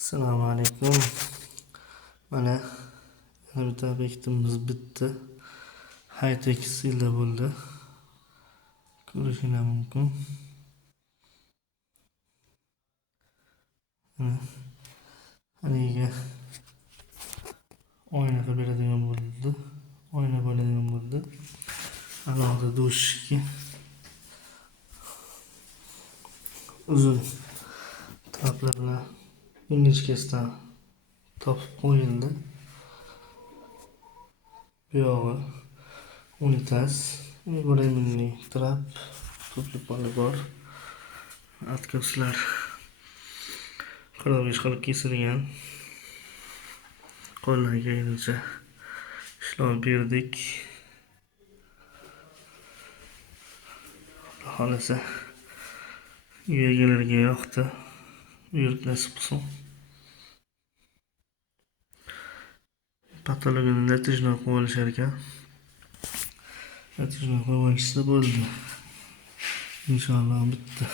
Assalomu alaykum. Mana yana bitta obyektimiz bitdi. High-tech stilda bo'ldi. Ko'rishingiz mumkin. Haliga oyna qilib beradigan bo'ldi. Oyna bo'ladigan bo'ldi. Alohida doshki. Uzun traplar bilan ingichkasidan topib qo'yildi. Bu yog'i unitaz, remenli trap, turli bor. Atkoslar 45 qilib kesilgan. Qo'llarga kelguncha ishlov berdik. Xolasa uy egalariga yoqdi. Buyurib nasib qilsin. Patologini natijni qo'yib olishar ekan. Natijni qo'yib olishsa bo'ldi. Inshaalloh bitta.